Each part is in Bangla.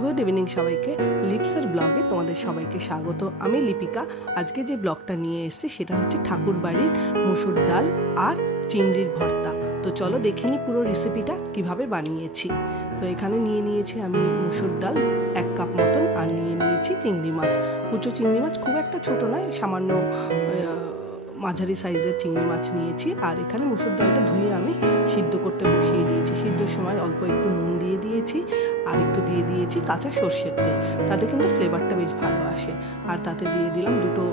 গুড ইভিনিং সবাইকে। লিপসের ব্লগে তোমাদের সবাইকে স্বাগত। আমি লিপিকা। আজকে যে ব্লগটা নিয়ে এসেছি সেটা হচ্ছে ঠাকুর বাড়ির মুসুর ডাল আর চিংড়ির ভর্তা। তো চলো দেখে নিই পুরো রেসিপিটা কিভাবে বানিয়েছি। তো এখানে নিয়ে নিয়েছি আমি মুসুর ডাল 1 কাপ মতন, আর নিয়ে নিয়েছি চিংড়ি মাছ। কুচো চিংড়ি মাছ, খুব একটা ছোট নয়, সামান্য মাঝারি সাইজের চিংড়ি মাছ নিয়েছি। আর এখানে মুসুর ডালটা ধুয়ে আমি সিদ্ধ করতে বসিয়ে দিয়েছি। সিদ্ধর সময় অল্প একটু নুন দিয়ে দিয়েছি, আর একটু দিয়ে দিয়েছি কাঁচা সর্ষের তেল, তাতে কিন্তু ফ্লেভারটা বেশ ভালো আসে। আর তাতে দিয়ে দিলাম 2টো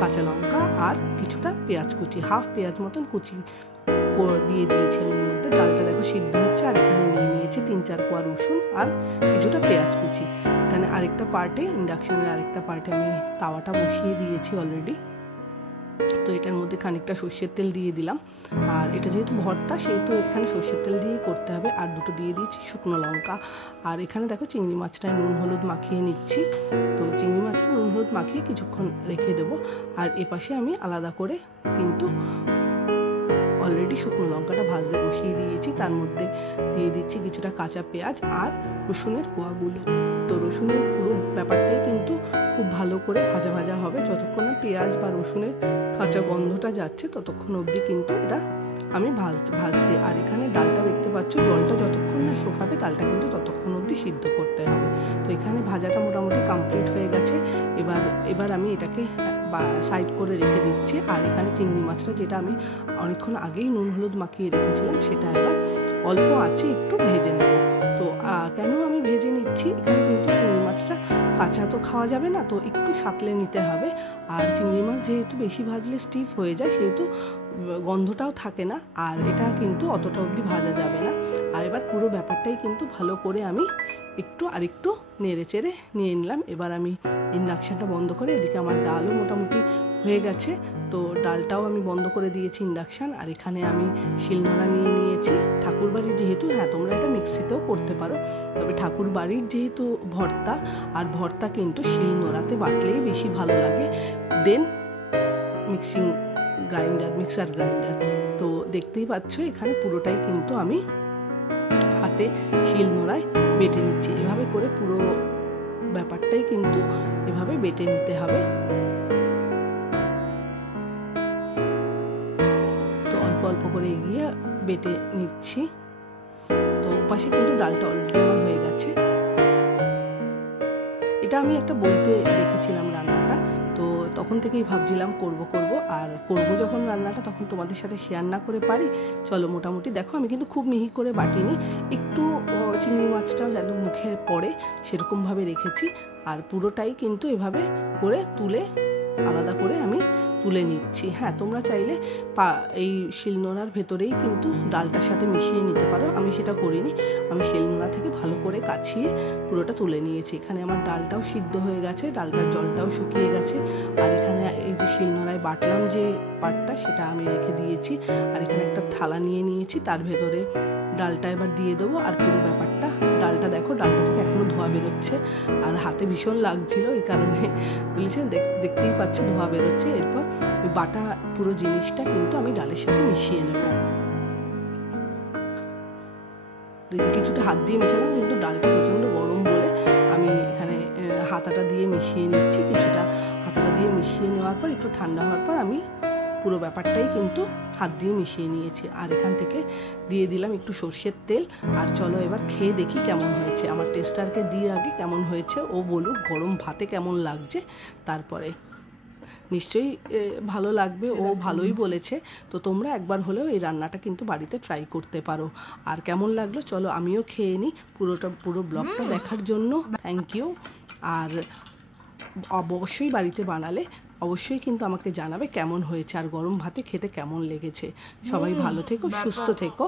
কাঁচা লঙ্কা আর কিছুটা পেঁয়াজ কুচি, হাফ পেঁয়াজ মতন কুচি দিয়ে দিয়েছি এর মধ্যে। ডালটা দেখো সিদ্ধ হচ্ছে। আর এখানে নিয়ে নিয়েছি 3-4 কোয়া রসুন আর কিছুটা পেঁয়াজ কুচি। এখানে আরেকটা পার্টে, ইন্ডাকশানের আরেকটা পার্টে আমি তাওয়াটা বসিয়ে দিয়েছি অলরেডি। তো এটার মধ্যে খানিকটা সর্ষের তেল দিয়ে দিলাম। আর এটা যেহেতু ভর্তা, সেহেতু এখানে সর্ষের তেল দিয়ে করতে হবে। আর 2টো দিয়ে দিয়েছি শুকনো লঙ্কা। আর এখানে দেখো চিংড়ি মাছটায় নুন হলুদ মাখিয়ে নিচ্ছি। তো চিংড়ি মাছটা নুন হলুদ মাখিয়ে কিছুক্ষণ রেখে দেবো। আর এপাশে আমি আলাদা করে কিন্তু অলরেডি শুকনো লঙ্কাটা ভাজতে বসিয়ে দিয়েছি। তার মধ্যে দিয়ে দিচ্ছি কিছুটা কাঁচা পেঁয়াজ আর রসুনের কোয়াগুলো। তো রসুনের পুরো ব্যাপারটাই কিন্তু খুব ভালো করে ভাজা ভাজা হবে। যতক্ষণ না পেঁয়াজ বা রসুনের কাঁচা গন্ধটা যাচ্ছে ততক্ষণ অবধি কিন্তু এটা আমি ভাজছি। আর এখানে ডালটা দেখতে পাচ্ছ, জলটা যতক্ষণ না শুকাবে ডালটা কিন্তু ততক্ষণ অবধি সিদ্ধ করতে হবে। তো এখানে ভাজাটা মোটামুটি কমপ্লিট হয়ে গেছে। এবার আমি এটাকে সাইড করে রেখে দিচ্ছি। আর এখানে চিংড়ি মাছটা, যেটা আমি অনেকক্ষণ আগেই নুন হলুদ মাখিয়ে রেখেছিলাম, সেটা এবার অল্প আঁচে একটু ভেজে নেব। তো কেন আমি ভেজে নিচ্ছি, এখানে কিন্তু চিংড়ি মাছটা কাঁচা তো খাওয়া যাবে না, তো একটু সাঁতলে নিতে হবে। আর চিংড়ি মাছ যেহেতু বেশি ভাজলে স্টিফ হয়ে যায়, সেহেতু গন্ধটাও থাকে না, আর এটা কিন্তু অতটা অবধি ভাজা যাবে না। আর এবার পুরো ব্যাপারটাই কিন্তু ভালো করে আমি আরেকটু নেড়ে চেড়ে নিয়ে নিলাম। এবার আমি ইন্ডাকশানটা বন্ধ করে, এদিকে আমার ডালও মোটামুটি হয়ে গেছে। তো ডালটাও আমি বন্ধ করে দিয়েছি ইন্ডাকশান। আর এখানে আমি শিলনোড়া নিয়ে নিয়েছি। ঠাকুর বাড়ির যেহেতু, হ্যাঁ তোমরা এটা মিক্সিতেও করতে পারো, তবে ঠাকুর বাড়ির যেহেতু ভর্তা, আর ভর্তা কিন্তু শিলনোড়াতে বাটলেই বেশি ভালো লাগে দেন মিক্সার গ্রাইন্ডার। তো দেখতেই পাচ্ছ এখানে পুরোটাই কিন্তু আমি হাতে শিলনোড়ায় বেটে নিচ্ছি। এভাবে করে পুরো ব্যাপারটাই কিন্তু এভাবে বেটে নিতে হবে। তো অল্প অল্প করে এগিয়ে বেটে নিচ্ছি। তো পাশে কিন্তু ডালটা অলরেডি আমার হয়ে গেছে। এটা আমি একটা বইতে দেখেছিলাম রান্নাটা, তো তখন থেকেই ভাবছিলাম করব। আর করব যখন রান্নাটা, তখন তোমাদের সাথে শেয়ার না করে পারি। চলো, মোটামুটি দেখো আমি কিন্তু খুব মিহি করে বাটিনি, একটু চিংড়ি মাছটাও যেন মুখে পড়ে সেরকমভাবে রেখেছি। আর পুরোটাই কিন্তু এভাবে করে আলাদা করে আমি তুলে নিচ্ছি। হ্যাঁ, তোমরা চাইলে এই শিলনোড়ার ভেতরেই কিন্তু ডালটার সাথে মিশিয়ে নিতে পারো। আমি সেটা করিনি, আমি শিলনোড়া থেকে ভালো করে কাছিয়ে পুরোটা তুলে নিয়েছি। এখানে আমার ডালটাও সিদ্ধ হয়ে গেছে, ডালটার জলটাও শুকিয়ে গেছে। আর এখানে এই যে শিলনোড়ায় বাটলাম যে পাটটা, সেটা আমি রেখে দিয়েছি। আর এখানে একটা থালা নিয়ে নিয়েছি, তার ভেতরে ডালটা এবার দিয়ে দেবো। আর পুরো ব্যাপারটা, ডালটা দেখো, ডালটা থেকে এখনও ধোয়া বেরোচ্ছে। আর হাতে ভীষণ লাগছিল, এই কারণে বলেছেন, দেখতেই পাচ্ছ ধোয়া বেরোচ্ছে। এরপর ওই বাটা পুরো জিনিসটা কিন্তু আমি ডালের সাথে মিশিয়ে নেব। কিছুটা হাত দিয়ে মেশালাম, কিন্তু ডালটা প্রচণ্ড গরম বলে আমি এখানে হাতাটা দিয়ে মিশিয়ে নিচ্ছি। কিছুটা হাতাটা দিয়ে মিশিয়ে নেওয়ার পর, একটু ঠান্ডা হওয়ার পর আমি পুরো ব্যাপারটাই কিন্তু হাত দিয়ে মিশিয়ে নিয়েছি। আর এখান থেকে দিয়ে দিলাম একটু সর্ষের তেল। আর চলো এবার খেয়ে দেখি কেমন হয়েছে। আমার টেস্টারকে দিয়ে আগে কেমন হয়েছে ও বলুক, গরম ভাতে কেমন লাগছে, তারপরে নিশ্চয়ই ভালো লাগবে। ও ভালোই বলেছে। তো তোমরা একবার হলেও এই রান্নাটা কিন্তু বাড়িতে ট্রাই করতে পারো। আর কেমন লাগলো চলো আমিও খেয়ে নিই। পুরো ব্লগটা দেখার জন্য থ্যাংক ইউ। আর অবশ্যই বাড়িতে বানালে অবশ্যই কিন্তু আমাকে জানাবে কেমন হয়েছে, আর গরম ভাতে খেতে কেমন লেগেছে। সবাই ভালো থেকো, সুস্থ থেকো।